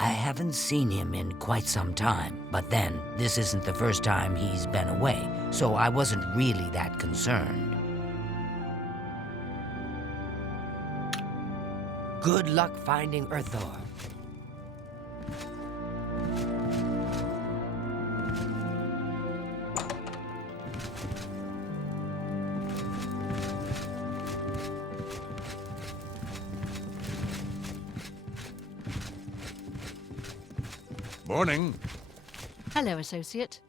I haven't seen him in quite some time, but then, this isn't the first time he's been away, so I wasn't really that concerned. Good luck finding Earthor. Morning. Hello, associate.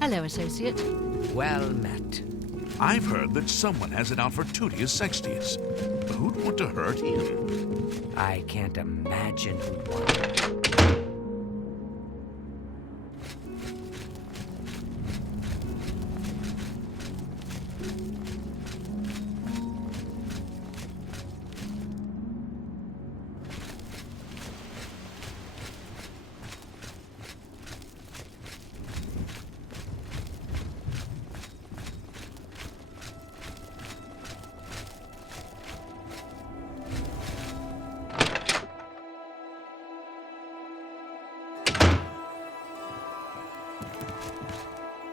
Hello, associate. Well met. I've heard that someone has it out for Tutius Sextius. But who'd want to hurt him? I can't imagine who'd want it.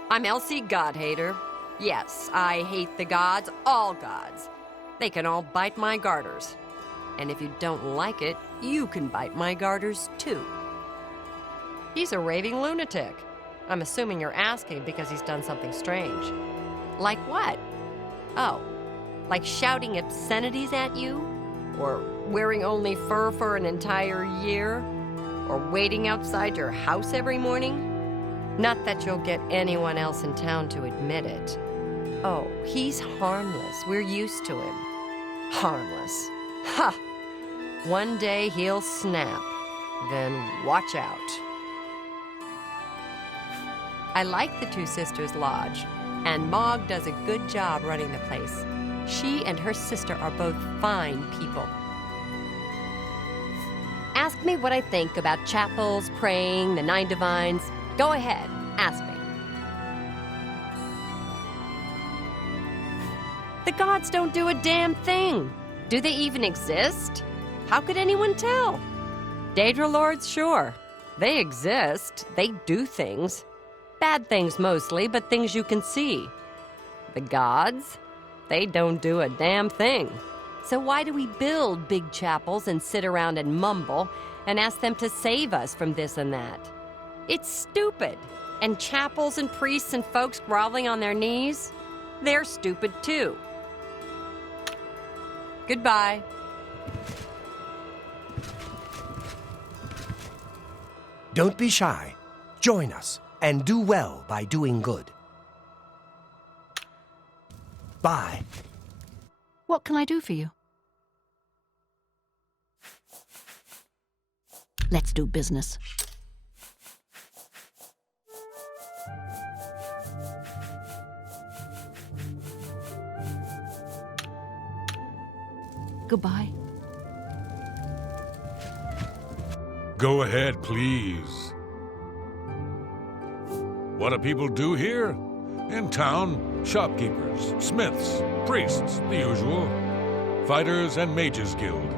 I'm Elsie Godhater. Yes, I hate the gods, all gods. They can all bite my garters. And if you don't like it, you can bite my garters too. He's a raving lunatic. I'm assuming you're asking because he's done something strange. Like what? Oh, like shouting obscenities at you? Or wearing only fur for an entire year? Or waiting outside your house every morning? Not that you'll get anyone else in town to admit it. Oh, he's harmless. We're used to him. Harmless. Ha! One day he'll snap. Then watch out. I like the Two Sisters Lodge, and Mog does a good job running the place. She and her sister are both fine people. Ask me what I think about chapels, praying, the Nine Divines. Go ahead, ask me. The gods don't do a damn thing. Do they even exist? How could anyone tell? Daedra Lords, sure. They exist. They do things. Bad things mostly, but things you can see. The gods? They don't do a damn thing. So why do we build big chapels and sit around and mumble and ask them to save us from this and that? It's stupid. And chapels and priests and folks groveling on their knees, they're stupid too. Goodbye. Don't be shy. Join us, and do well by doing good. Bye. What can I do for you? Let's do business. Goodbye. Go ahead, please. What do people do here? In town, shopkeepers, smiths, priests, the usual. Fighters and mages guild.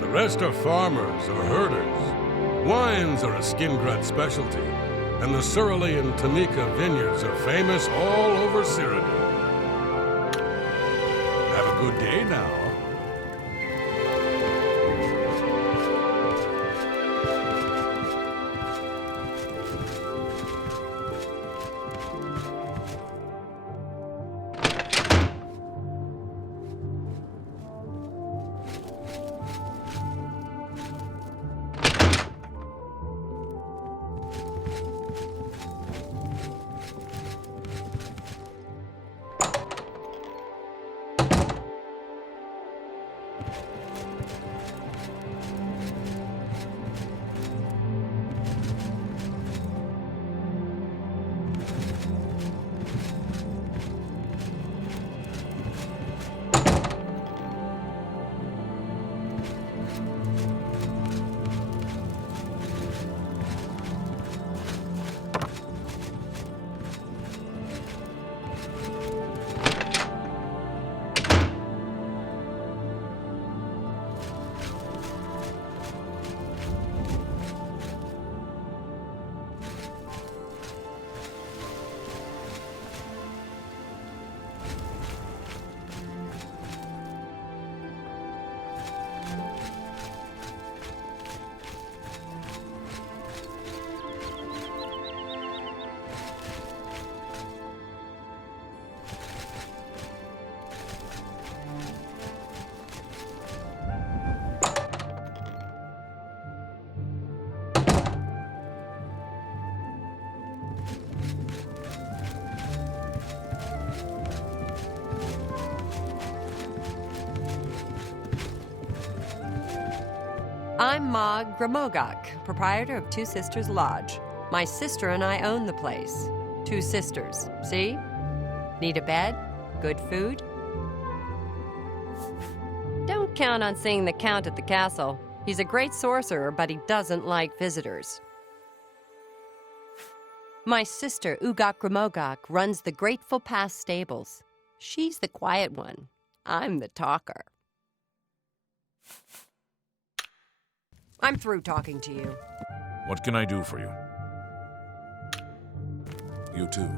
The rest are farmers or herders. Wines are a Skingrad specialty, and the Surly and Tanika vineyards are famous all over Cyrodiil. Have a good day now. I'm Ma Gramogak, proprietor of Two Sisters Lodge. My sister and I own the place. Two sisters, see? Need a bed? Good food? Don't count on seeing the Count at the castle. He's a great sorcerer, but he doesn't like visitors. My sister, Ugak Gramogak, runs the Grateful Pass stables. She's the quiet one. I'm the talker. I'm through talking to you. What can I do for you? You too.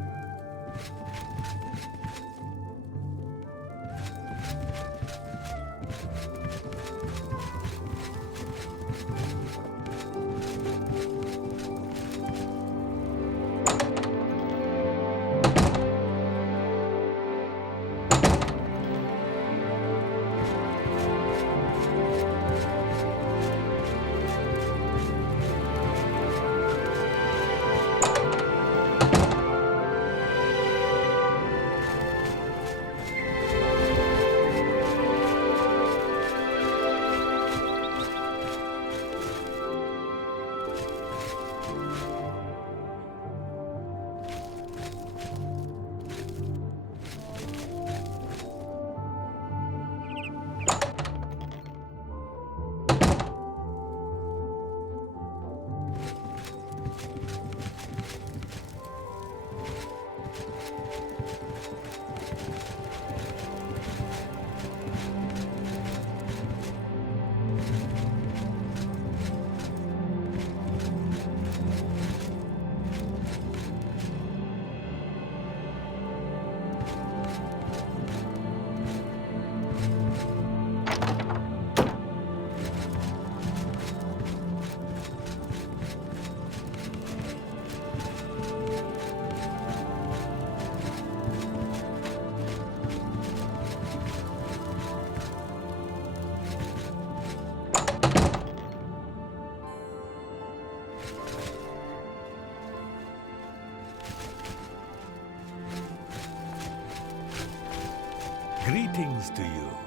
Greetings to you.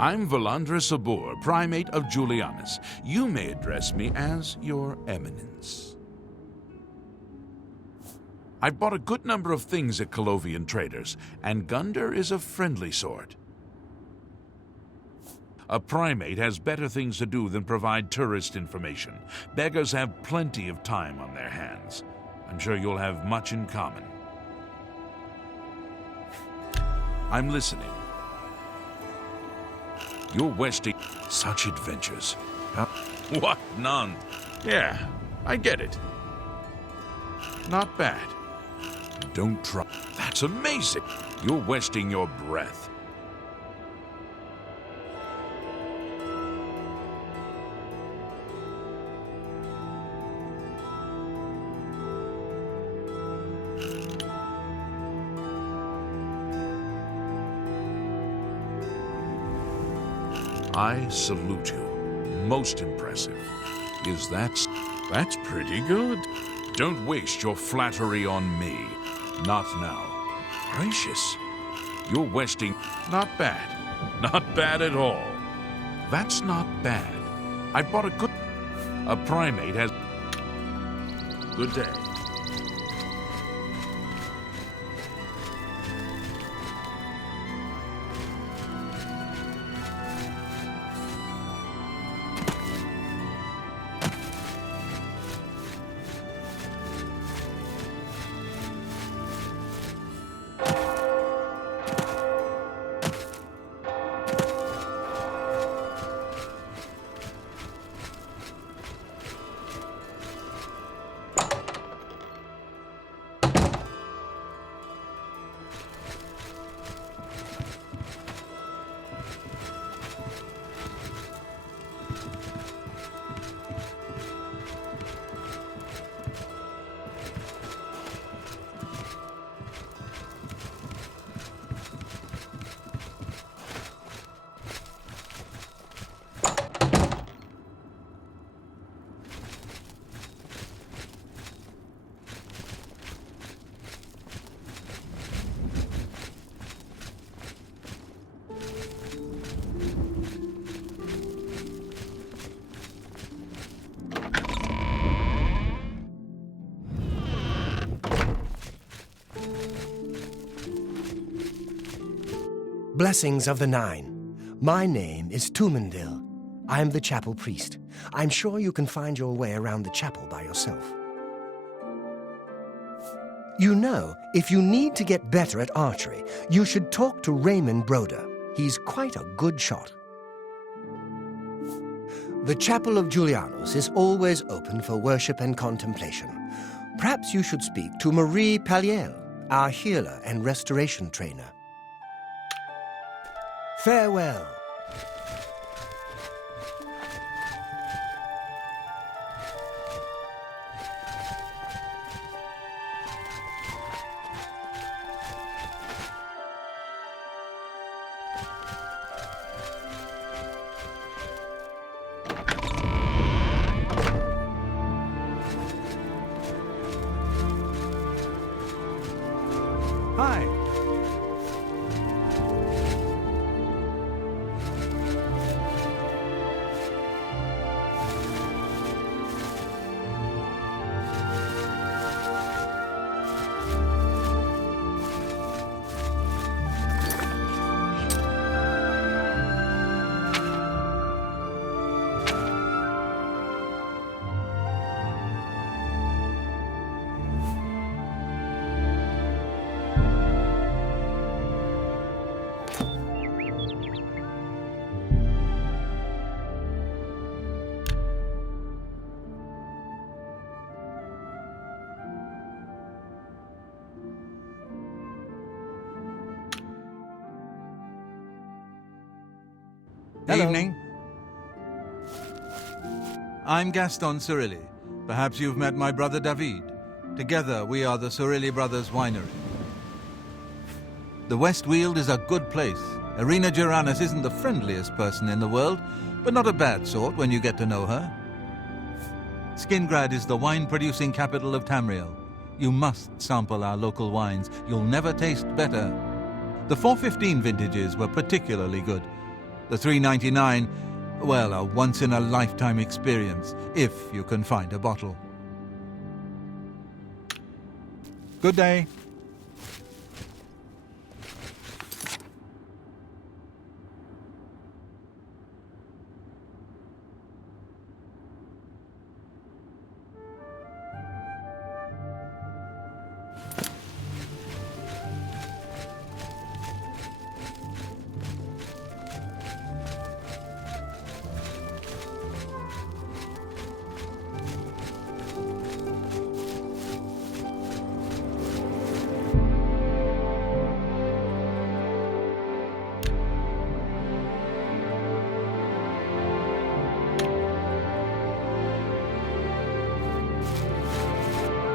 I'm Valandra Sabor, Primate of Julianus. You may address me as Your Eminence. I've bought a good number of things at Colovian traders, and Gunder is a friendly sort. A primate has better things to do than provide tourist information. Beggars have plenty of time on their hands. I'm sure you'll have much in common. I'm listening. You're wasting such adventures. Huh? What? None? Yeah, I get it. Not bad. Don't try. That's amazing. You're wasting your breath. I salute you. Most impressive. That's pretty good. Don't waste your flattery on me. Not now. Gracious. You're wasting... Not bad. Not bad at all. That's not bad. I bought a good... A primate has... Good day. Blessings of the Nine. My name is Tumendil. I'm the chapel priest. I'm sure you can find your way around the chapel by yourself. You know, if you need to get better at archery, you should talk to Raymond Broder. He's quite a good shot. The Chapel of Julianos is always open for worship and contemplation. Perhaps you should speak to Marie Palliel, our healer and restoration trainer. Farewell. Hi. Hello. Evening. I'm Gaston Cirilli. Perhaps you've met my brother David. Together we are the Cirilli Brothers Winery. The West Weald is a good place. Irina Geranis isn't the friendliest person in the world, but not a bad sort when you get to know her. Skingrad is the wine-producing capital of Tamriel. You must sample our local wines. You'll never taste better. The 415 vintages were particularly good. The 399, well, a once-in-a-lifetime experience, if you can find a bottle. Good day.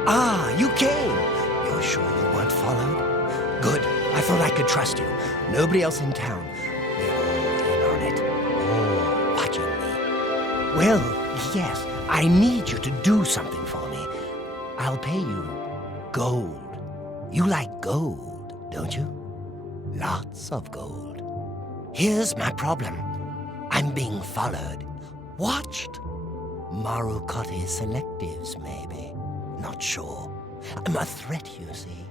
Ah, you came. You're sure you weren't followed? Good. I thought I could trust you. Nobody else in town. They're all in on it. All watching me. Well, yes, I need you to do something for me. I'll pay you gold. You like gold, don't you? Lots of gold. Here's my problem. I'm being followed. Watched. Marukotti selectives, maybe. Not sure. I'm a threat, you see,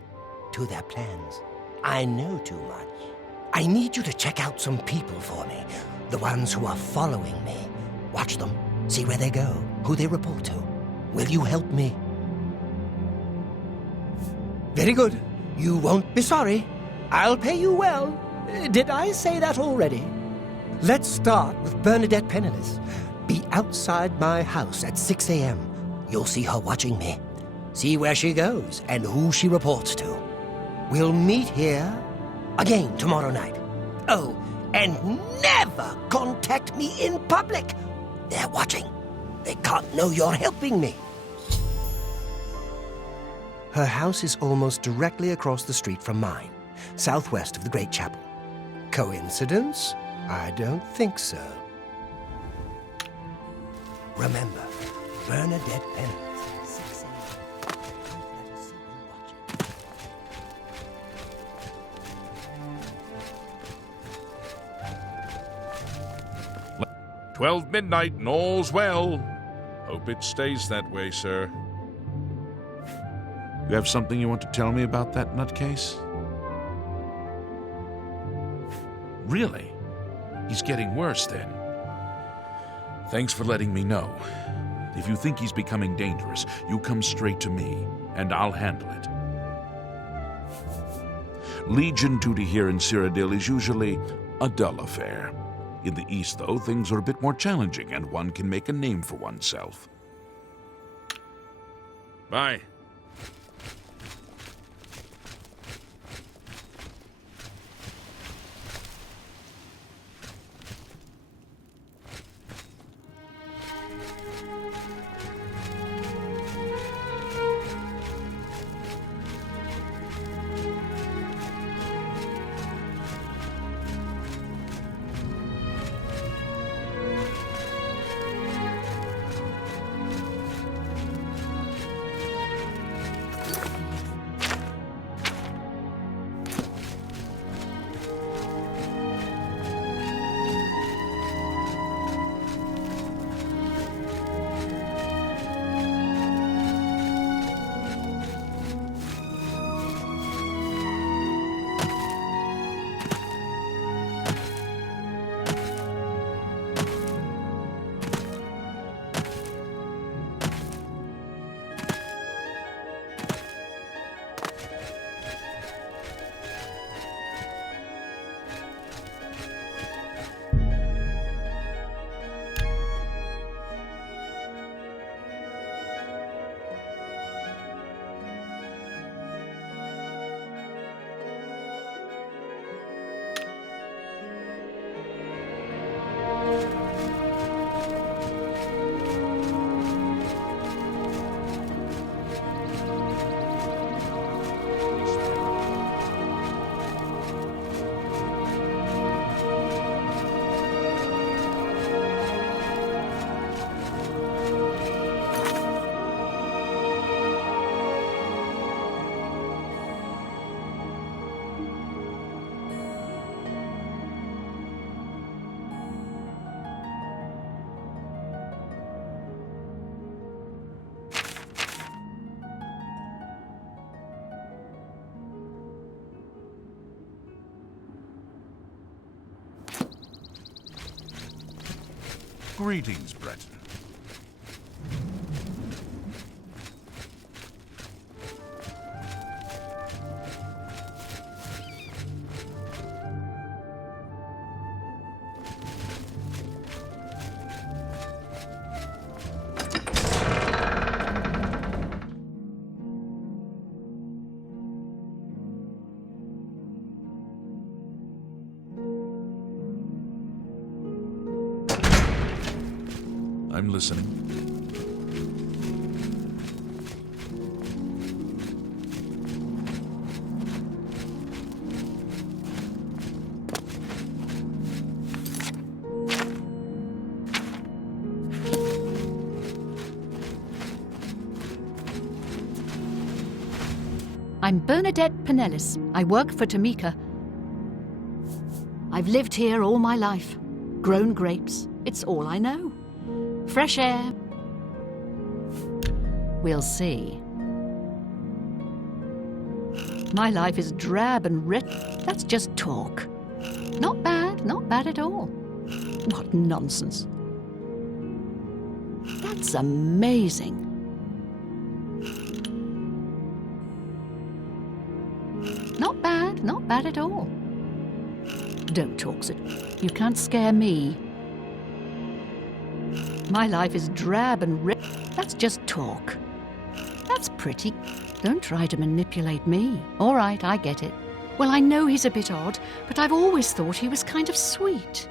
to their plans. I know too much. I need you to check out some people for me. The ones who are following me. Watch them. See where they go. Who they report to. Will you help me? Very good. You won't be sorry. I'll pay you well. Did I say that already? Let's start with Bernadette Penniless. Be outside my house at 6 a.m. You'll see her watching me. See where she goes and who she reports to. We'll meet here again tomorrow night. Oh, and never contact me in public. They're watching. They can't know you're helping me. Her house is almost directly across the street from mine, southwest of the Great Chapel. Coincidence? I don't think so. Remember, Bernadette Pennant. 6 a.m. Let us see you watching. 12 midnight and all's well. Hope it stays that way, sir. You have something you want to tell me about that nutcase? Really? He's getting worse then. Thanks for letting me know. If you think he's becoming dangerous, you come straight to me, and I'll handle it. Legion duty here in Cyrodiil is usually a dull affair. In the East, though, things are a bit more challenging, and one can make a name for oneself. Bye. Greetings, Breton. I'm listening. I'm Bernadette Pinellis. I work for Tamika. I've lived here all my life. Grown grapes. It's all I know. Fresh air. We'll see. My life is drab and that's just talk. Not bad at all. What nonsense. That's amazing. Not bad at all. Don't talk, Sid. You can't scare me. My life is drab and that's just talk. That's pretty. Don't try to manipulate me. All right, I get it. Well, I know he's a bit odd, but I've always thought he was kind of sweet.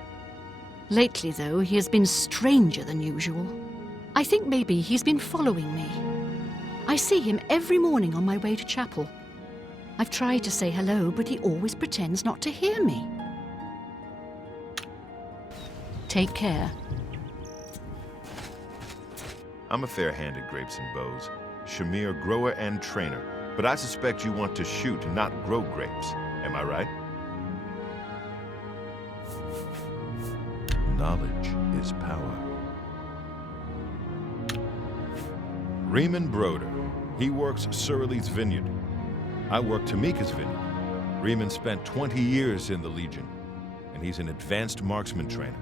Lately, though, he has been stranger than usual. I think maybe he's been following me. I see him every morning on my way to chapel. I've tried to say hello, but he always pretends not to hear me. Take care. I'm a fair-handed grapes and bows, Shamir grower and trainer, but I suspect you want to shoot, not grow grapes. Am I right? Knowledge is power. Riemann Broder. He works Surly's vineyard. I work Tamika's vineyard. Riemann spent 20 years in the Legion, and and he's an advanced marksman trainer.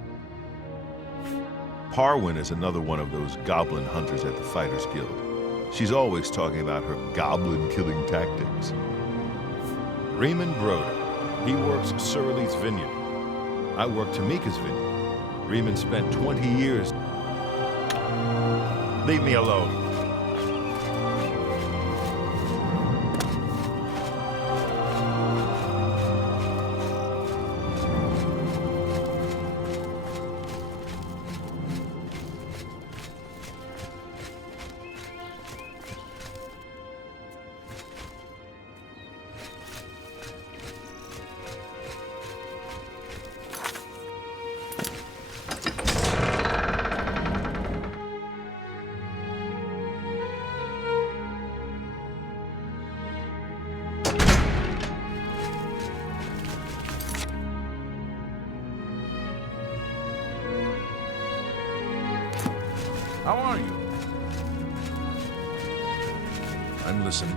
Parwin is another one of those goblin hunters at the Fighters Guild. She's always talking about her goblin-killing tactics. Riemann Broder, he works Surly's vineyard. I work Tamika's vineyard. Riemann spent 20 years... Leave me alone. How are you? I'm listening.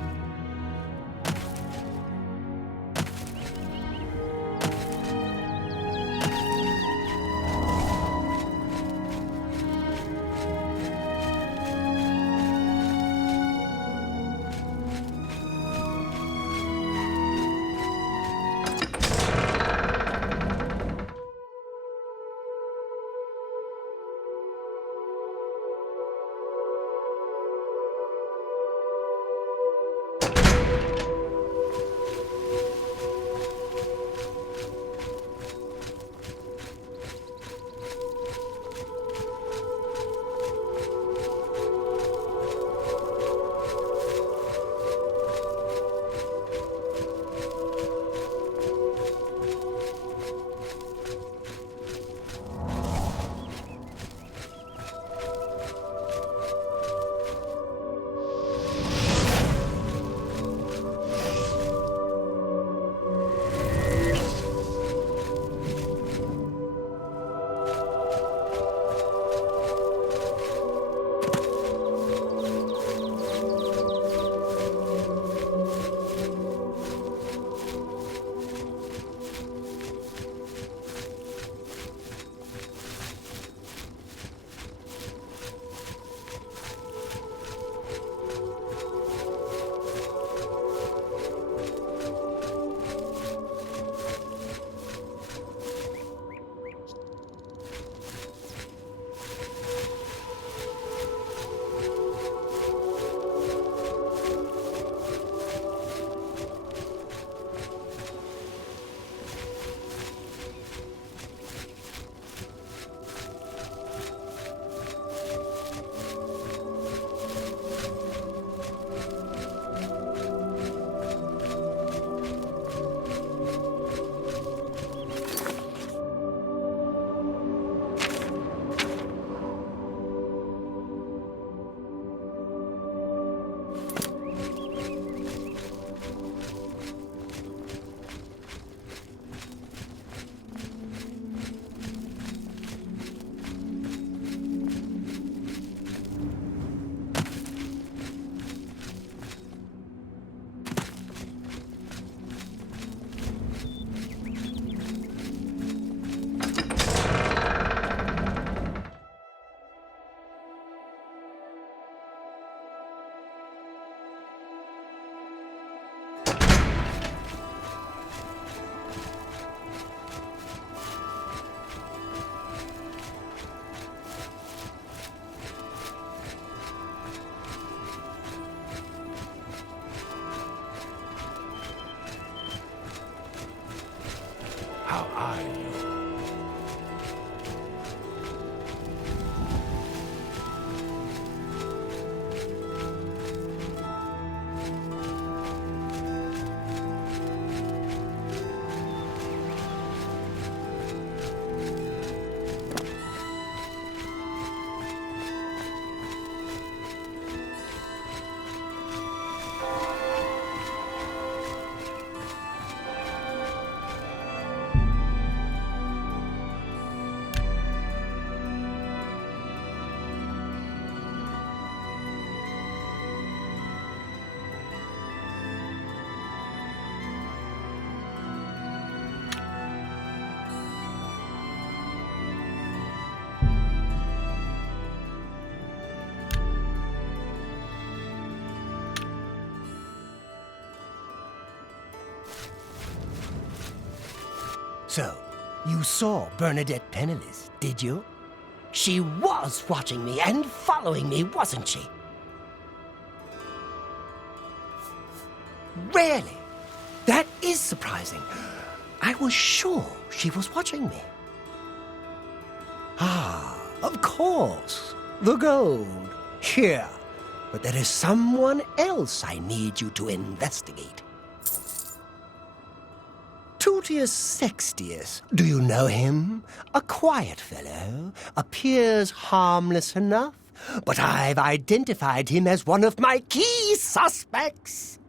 So, you saw Bernadette penniless, did you? She was watching me and following me, wasn't she? Really? That is surprising. I was sure she was watching me. Ah, of course. The gold. Here. But there is someone else I need you to investigate. Tutius Sextius. Do you know him? A quiet fellow. Appears harmless enough. But I've identified him as one of my key suspects.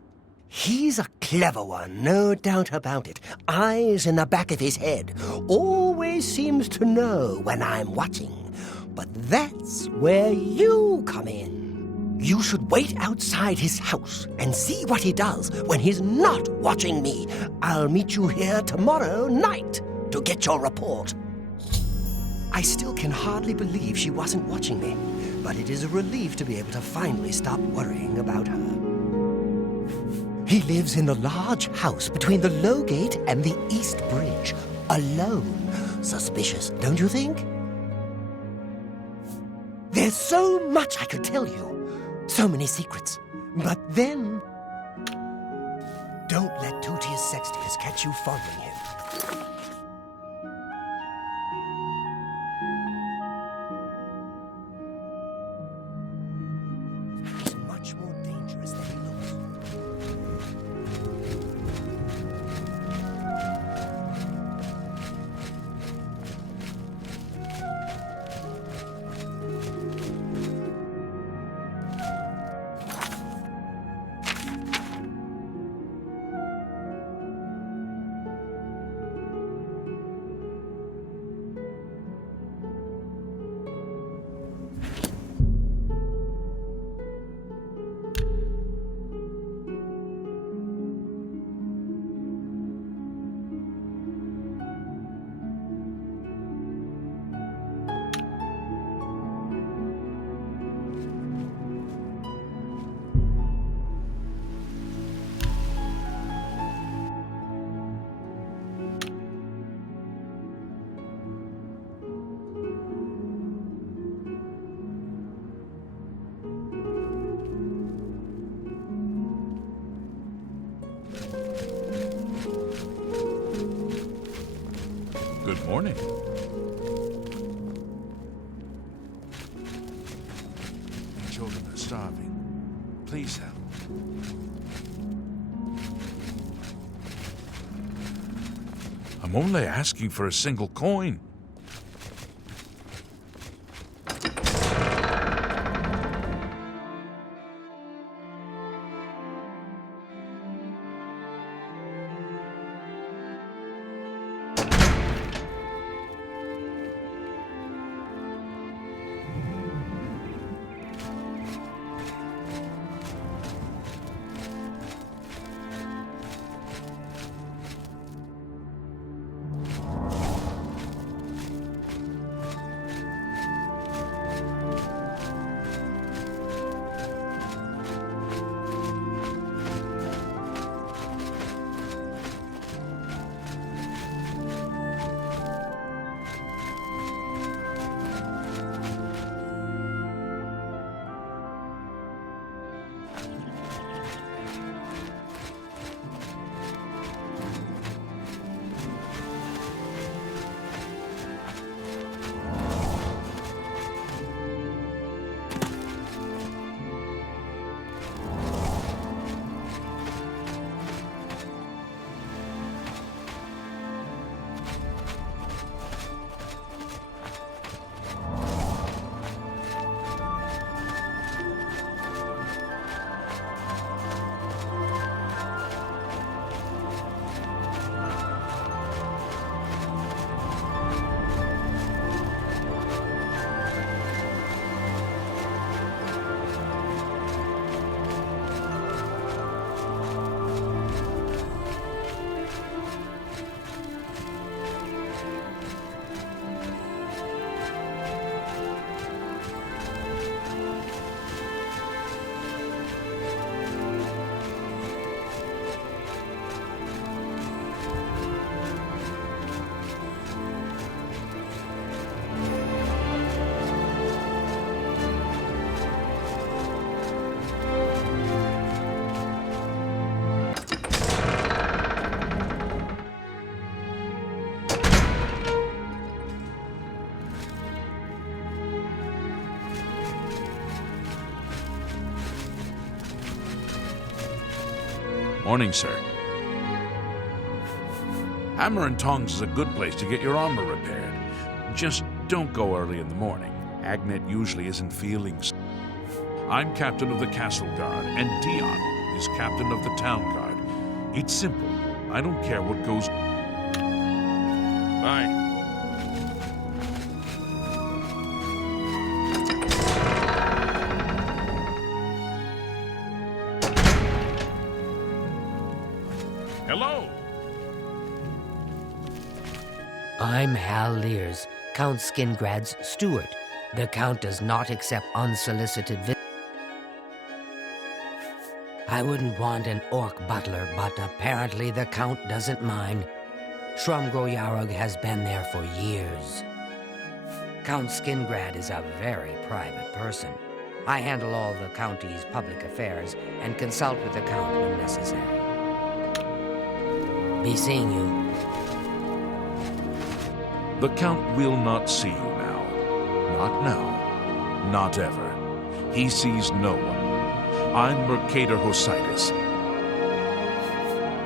He's a clever one, no doubt about it. Eyes in the back of his head. Always seems to know when I'm watching. But that's where you come in. You should wait outside his house and see what he does when he's not watching me. I'll meet you here tomorrow night to get your report. I still can hardly believe she wasn't watching me, but it is a relief to be able to finally stop worrying about her. He lives in the large house between the Low Gate and the East Bridge, alone. Suspicious, don't you think? There's so much I could tell you. So many secrets. But then... Don't let Tutius Sextius catch you following him. He's much more dangerous than he looks. Good morning. The children are starving. Please help. I'm only asking for a single coin. Morning, sir. Hammer and Tongs is a good place to get your armor repaired. Just don't go early in the morning. Agnet usually isn't feeling. I'm captain of the castle guard, and Dion is captain of the town guard. It's simple. I don't care what goes. Bye. Hello. I'm Hal Lears, Count Skingrad's steward. The Count does not accept unsolicited visitors. I wouldn't want an orc butler, but apparently the Count doesn't mind. Shrumgro has been there for years. Count Skingrad is a very private person. I handle all the county's public affairs and consult with the Count when necessary. Be seeing you. The Count will not see you now. Not now. Not ever. He sees no one. I'm Mercator Hositis.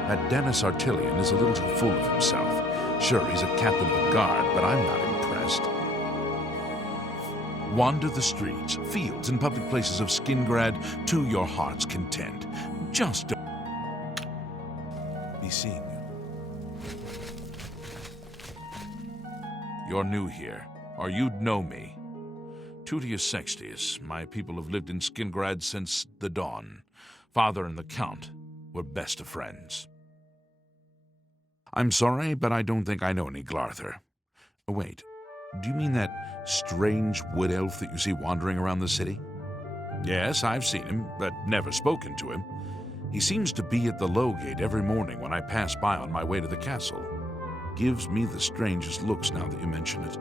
That Dennis Artilian is a little too full of himself. Sure, he's a captain of the guard, but I'm not impressed. Wander the streets, fields, and public places of Skingrad to your heart's content. Just be seeing you. You're new here, or you'd know me. Tutius Sextius, my people have lived in Skingrad since the dawn. Father and the Count were best of friends. I'm sorry, but I don't think I know any Glarther. Oh, wait, do you mean that strange wood elf that you see wandering around the city? Yes, I've seen him, but never spoken to him. He seems to be at the Low Gate every morning when I pass by on my way to the castle. Gives me the strangest looks now that you mention it.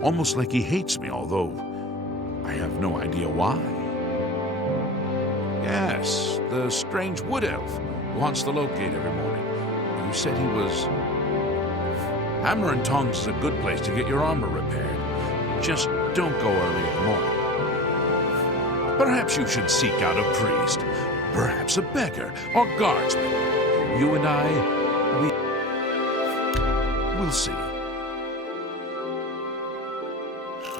Almost like he hates me, although I have no idea why. Yes, the strange wood elf who haunts the Low Gate every morning. You said he was... Hammer and Tongs is a good place to get your armor repaired. Just don't go early in the morning. Perhaps you should seek out a priest, perhaps a beggar or guardsman. You and I, we'll see.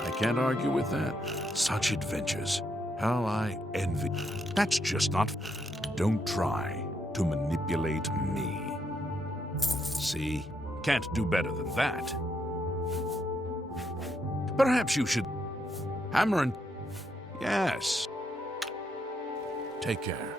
I can't argue with that. Such adventures. How I envy. That's just not... Don't try to manipulate me. See? Can't do better than that. Perhaps you should... Hammer and... Yes. Take care.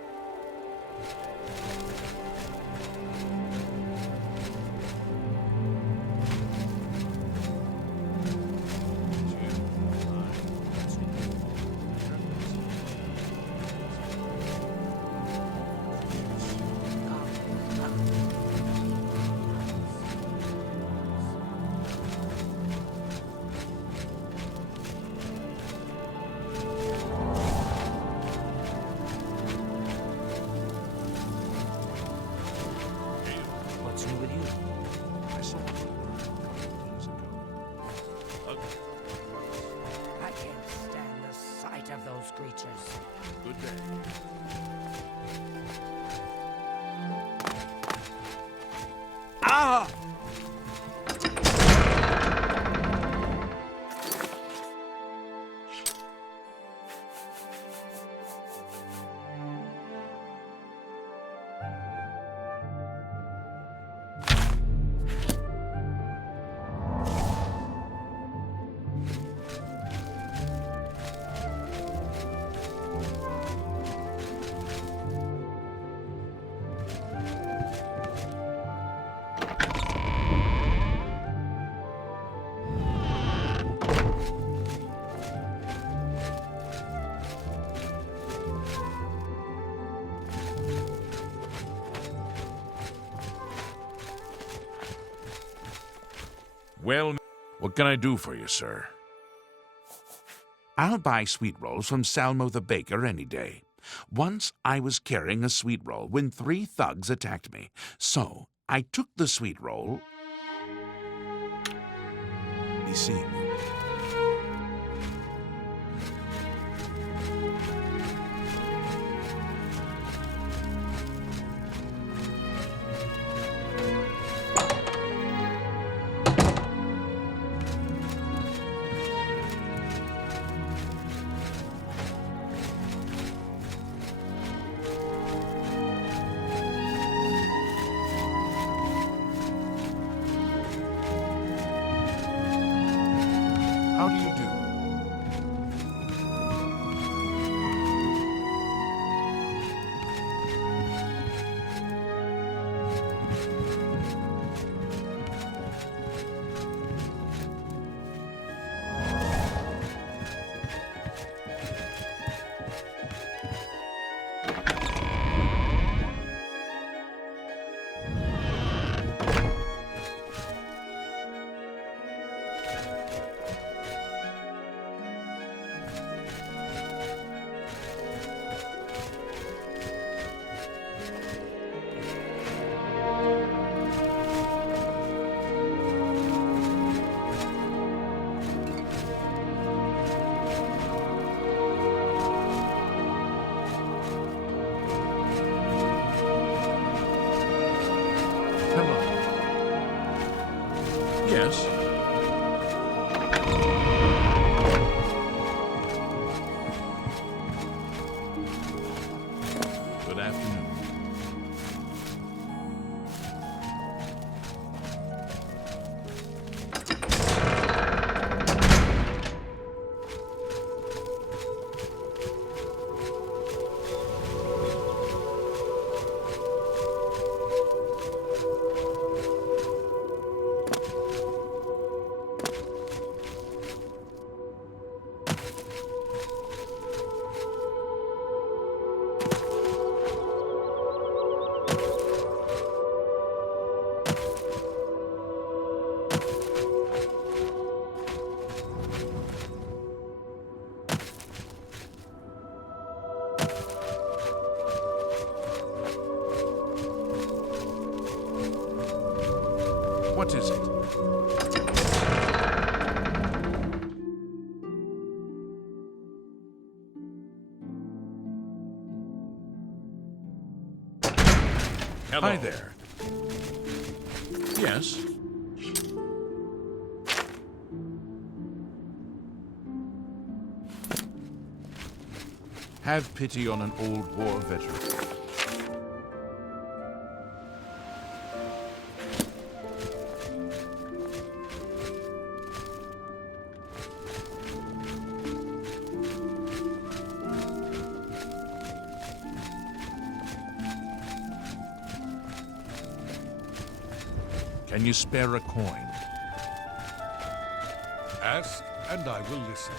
What's new with you? I saw a years ago. Ugly. I can't stand the sight of those creatures. Good day. Ah! Well, what can I do for you, sir? I'll buy sweet rolls from Salmo the baker any day. Once I was carrying a sweet roll when 3 thugs attacked me. So I took the sweet roll. Be seeing you. Hello. Hi there. Yes? Have pity on an old war veteran. Can you spare a coin? Ask, and I will listen.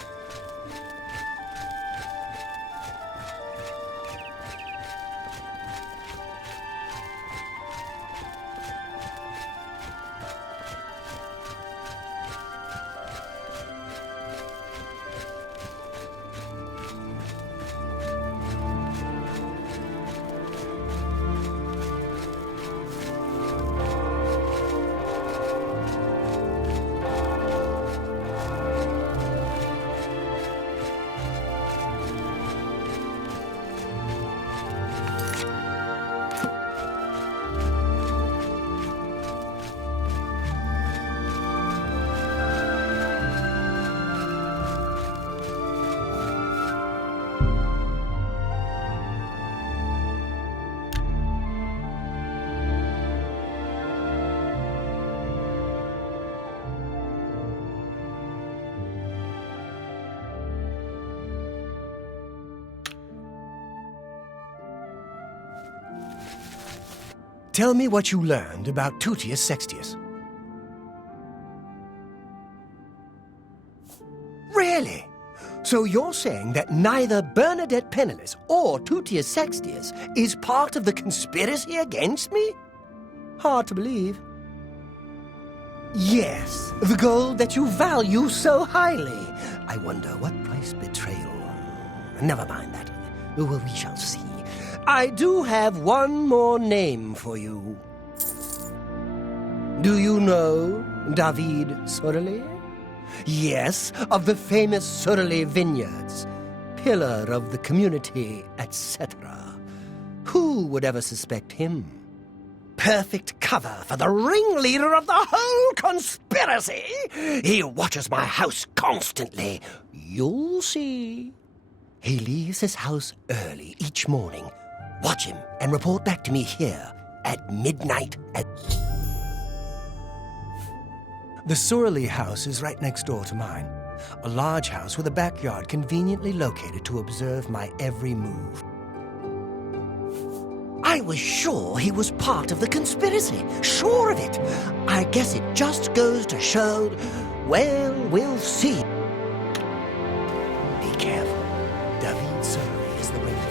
Tell me what you learned about Tutius Sextius. Really? So you're saying that neither Bernadette Penniless or Tutius Sextius is part of the conspiracy against me? Hard to believe. Yes, the gold that you value so highly. I wonder what price betrayal... Never mind that. Well, we shall see. I do have one more name for you. Do you know David Sorelli? Yes, of the famous Sorelli vineyards, pillar of the community, etc. Who would ever suspect him? Perfect cover for the ringleader of the whole conspiracy. He watches my house constantly. You'll see. He leaves his house early each morning. Watch him and report back to me here at midnight at... The Sorelli house is right next door to mine. A large house with a backyard conveniently located to observe my every move. I was sure he was part of the conspiracy. Sure of it. I guess it just goes to show... Well, we'll see. Be careful. David Sorelli is the ringleader.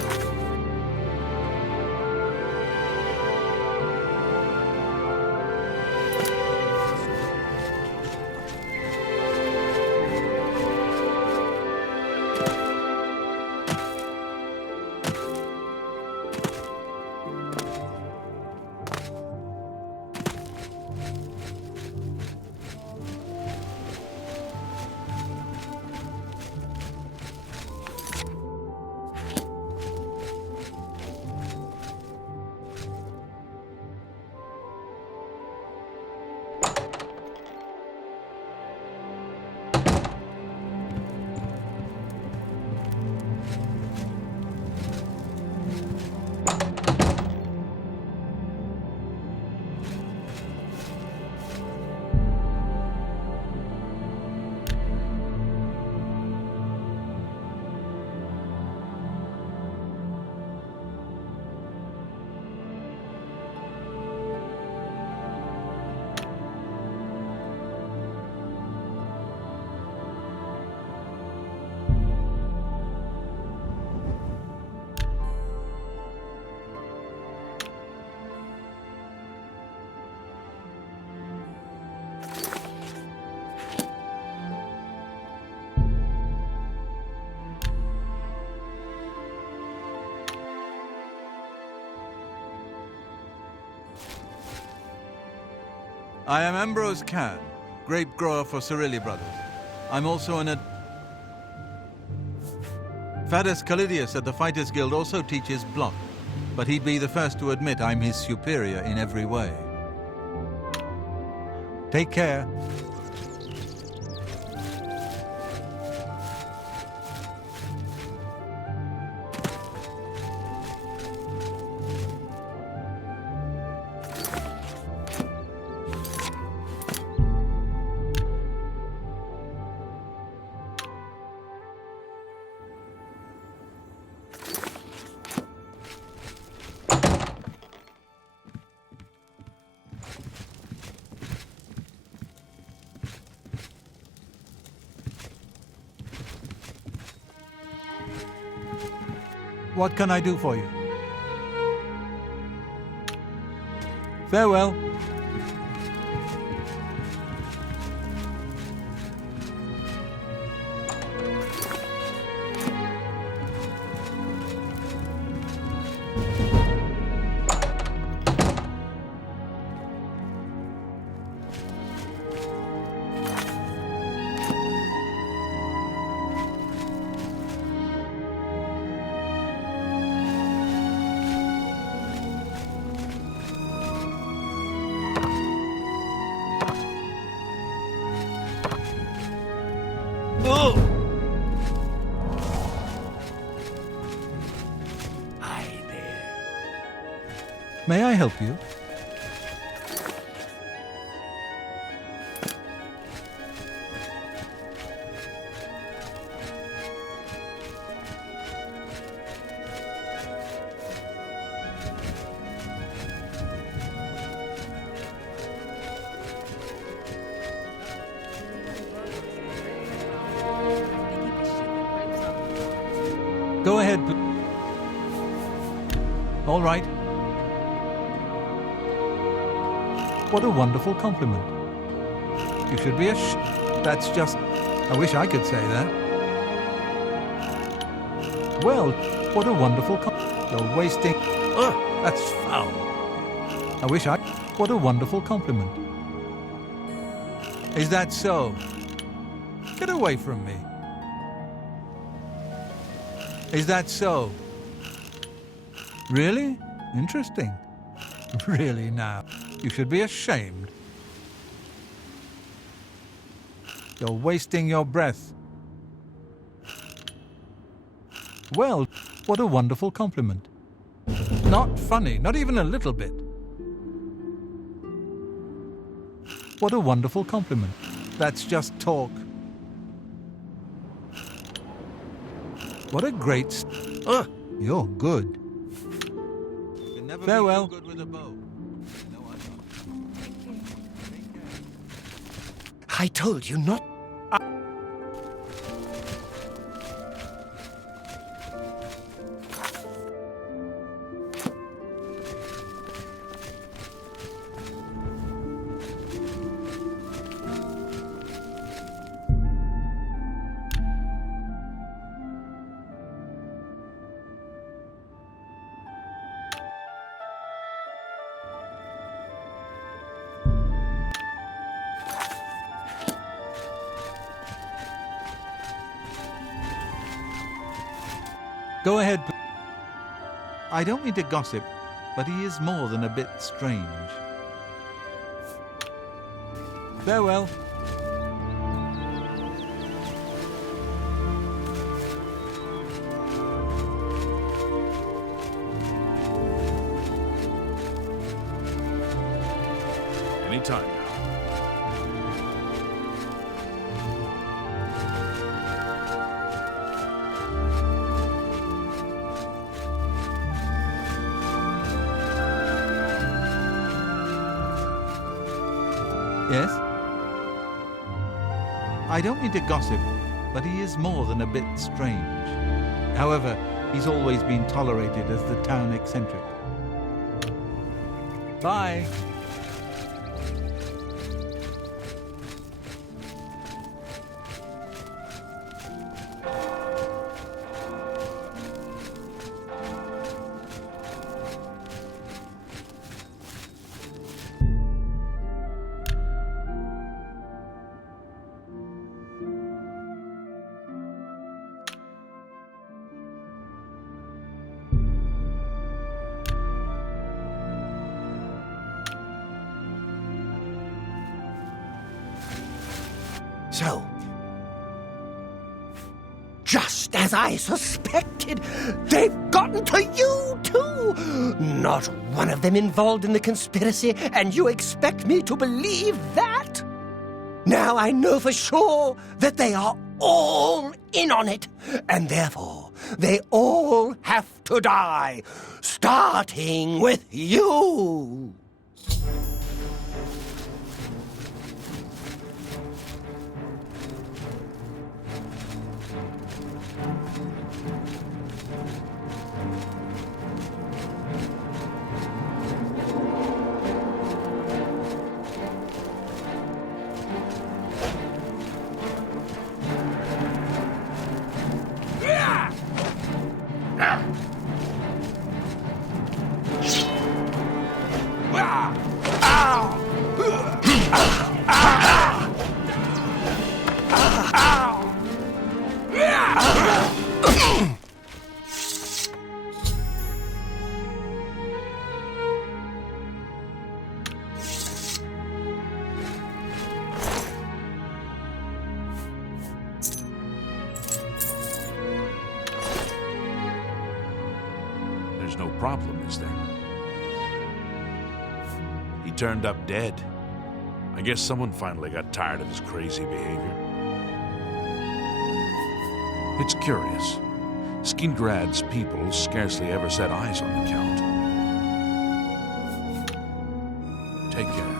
I am Ambrose Khan, grape grower for Cerilli Brothers. I'm also an Faddus Calidius at the Fighters Guild also teaches block, but he'd be the first to admit I'm his superior in every way. Take care. What can I do for you? Farewell. May I help you? Go ahead. All right. What a wonderful compliment. You should be That's just... I wish I could say that. Well, what a wonderful You're wasting... Ugh, that's foul. I wish I... What a wonderful compliment. Is that so? Get away from me. Is that so? Really? Interesting. Really now. You should be ashamed. You're wasting your breath. Well, what a wonderful compliment. Not funny, not even a little bit. What a wonderful compliment. That's just talk. What a great... Ugh, you're good. Farewell. Good with a bow. I told you not... Go ahead. I don't mean to gossip, but he is more than a bit strange. Farewell. Anytime now. Yes? I don't mean to gossip, but he is more than a bit strange. However, he's always been tolerated as the town eccentric. Bye. So, just as I suspected, they've gotten to you, too! Not one of them involved in the conspiracy, and you expect me to believe that? Now I know for sure that they are all in on it, and therefore they all have to die, starting with you! There's no problem, is there? He turned up dead. I guess someone finally got tired of his crazy behavior. It's curious. Skingrad's people scarcely ever set eyes on the Count. Take care.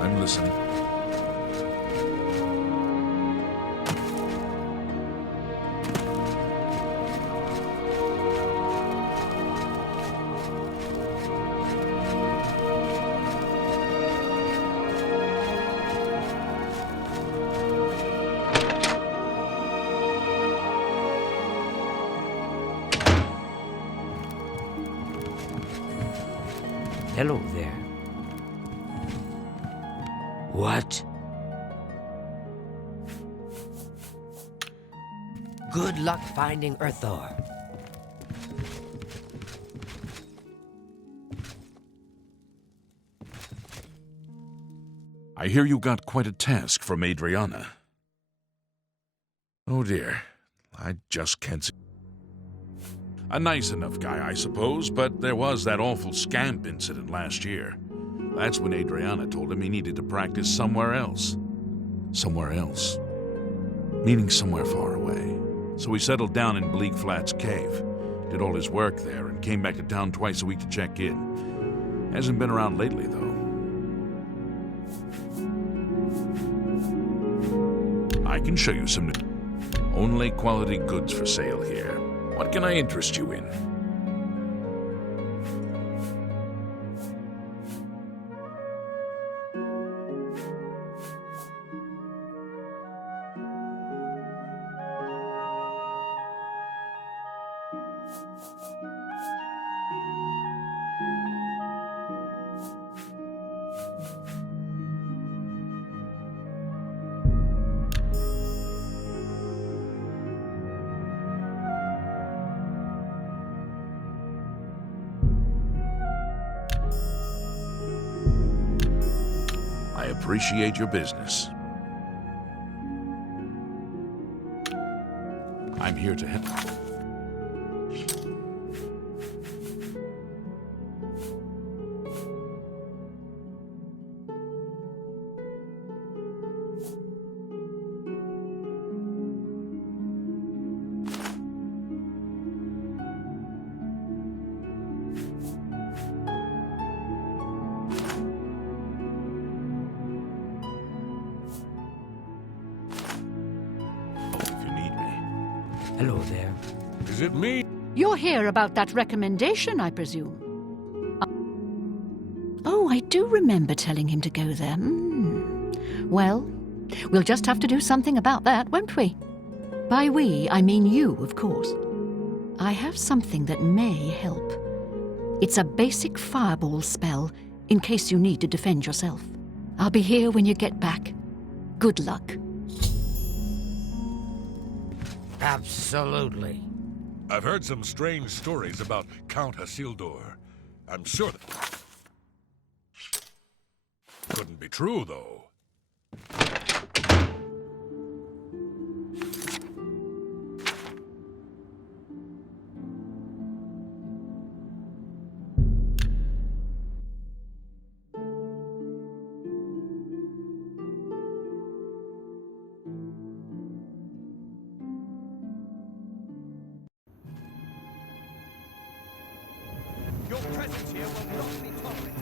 I'm listening. Hello there. What? Good luck finding Earthor. I hear you got quite a task from Adriana. Oh dear, I just can't see. A nice enough guy, I suppose, but there was that awful scamp incident last year. That's when Adriana told him he needed to practice somewhere else. Somewhere else. Meaning somewhere far away. So he settled down in Bleak Flats Cave, did all his work there, and came back to town twice a week to check in. Hasn't been around lately, though. I can show you some only quality goods for sale here. What can I interest you in? I appreciate your business. I'm here to help. Hello there. Is it me? You're here about that recommendation, I presume. do remember telling him to go there. Well, we'll just have to do something about that, won't we? By we, I mean you, of course. I have something that may help. It's a basic fireball spell, in case you need to defend yourself. I'll be here when you get back. Good luck. Absolutely. I've heard some strange stories about Count Hasildor. I'm sure that couldn't be true, though. Your presence here will not be tolerated.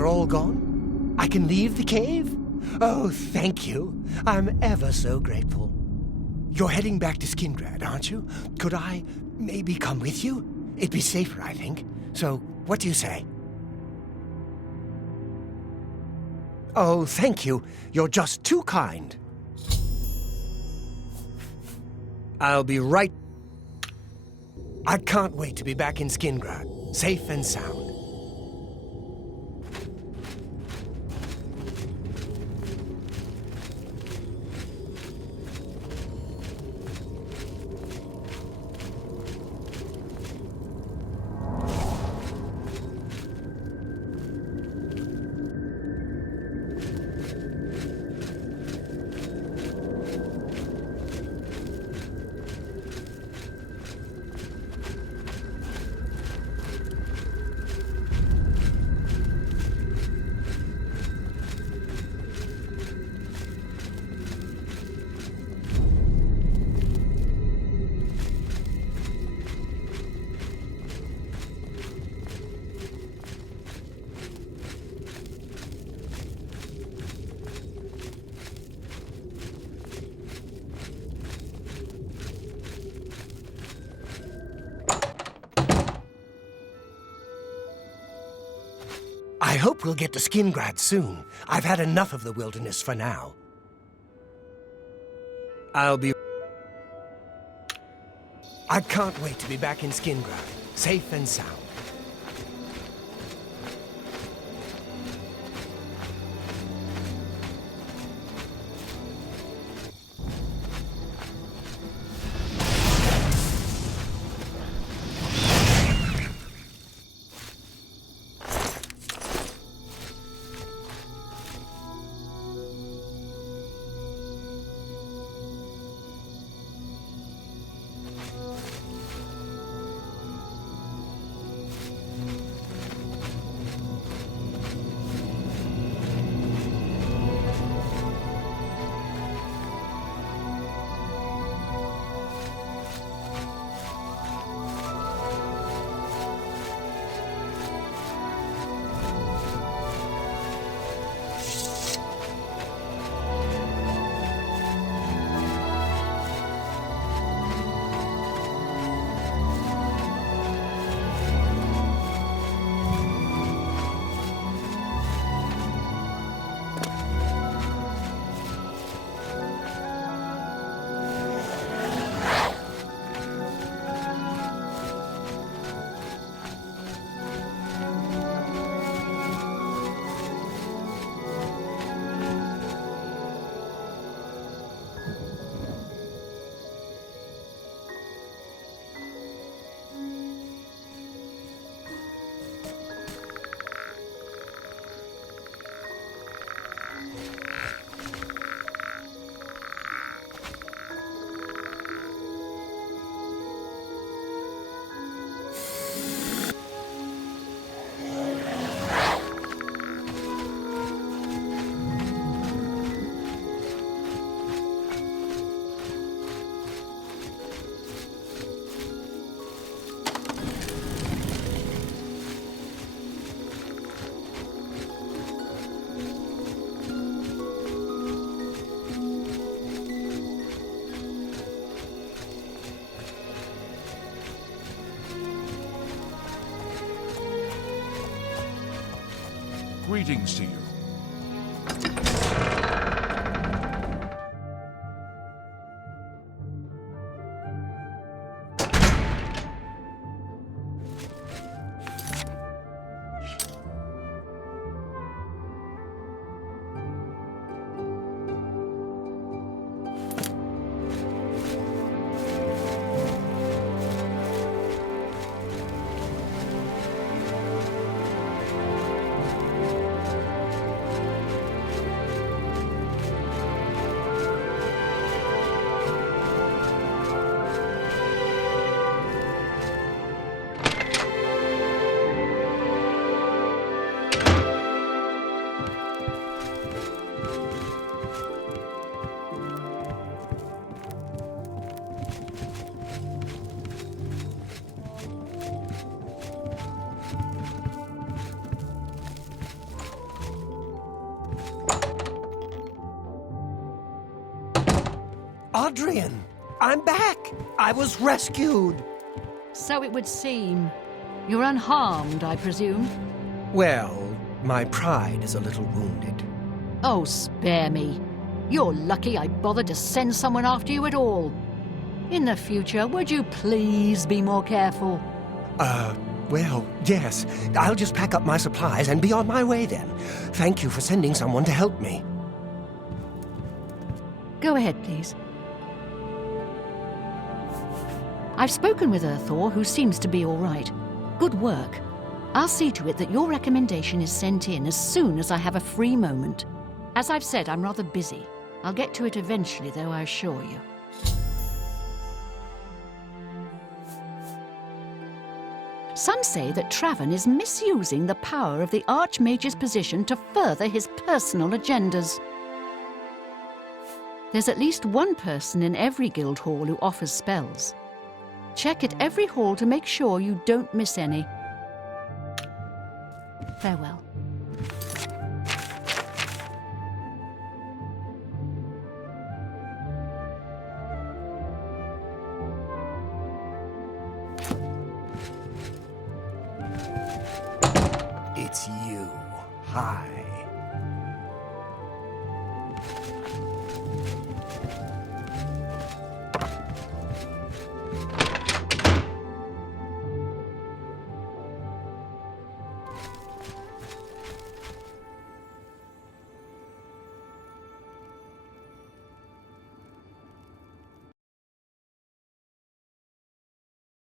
They're all gone? I can leave the cave? Oh, thank you. I'm ever so grateful. You're heading back to Skingrad, aren't you? Could I maybe come with you? It'd be safer, I think. So, what do you say? Oh, thank you. You're just too kind. I'll be right... I can't wait to be back in Skingrad, safe and sound. I hope we'll get to Skingrad soon. I've had enough of the wilderness for now. I can't wait to be back in Skingrad, safe and sound. Greetings to you. Adrian, I'm back. I was rescued. So it would seem. You're unharmed, I presume? Well, my pride is a little wounded. Oh, spare me. You're lucky I bothered to send someone after you at all. In the future, would you please be more careful? Well, yes. I'll just pack up my supplies and be on my way then. Thank you for sending someone to help me. Go ahead, please. I've spoken with Earthor, who seems to be all right. Good work. I'll see to it that your recommendation is sent in as soon as I have a free moment. As I've said, I'm rather busy. I'll get to it eventually, though, I assure you. Some say that Traven is misusing the power of the Archmage's position to further his personal agendas. There's at least one person in every guild hall who offers spells. Check at every hall to make sure you don't miss any. Farewell. It's you. Hi.